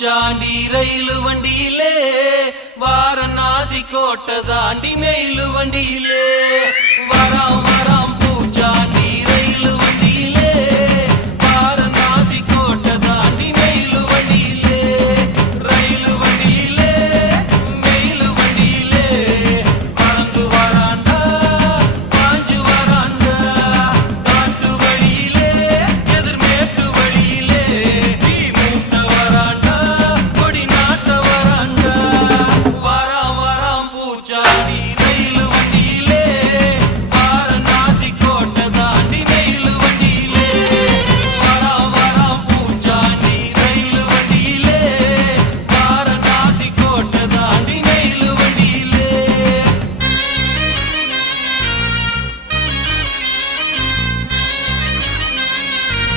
பூச்சாண்டி ரயிலு வண்டியிலே வாரணாசி கோட்டை தாண்டி மெயிலு வண்டியிலே வராம் வராம்